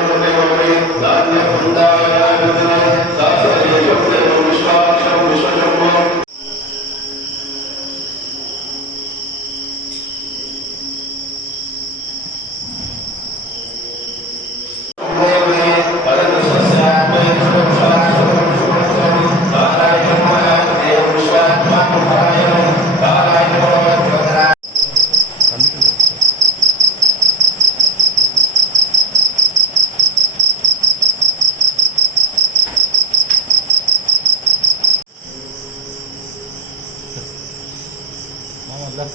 Senhor, meu Vámonos.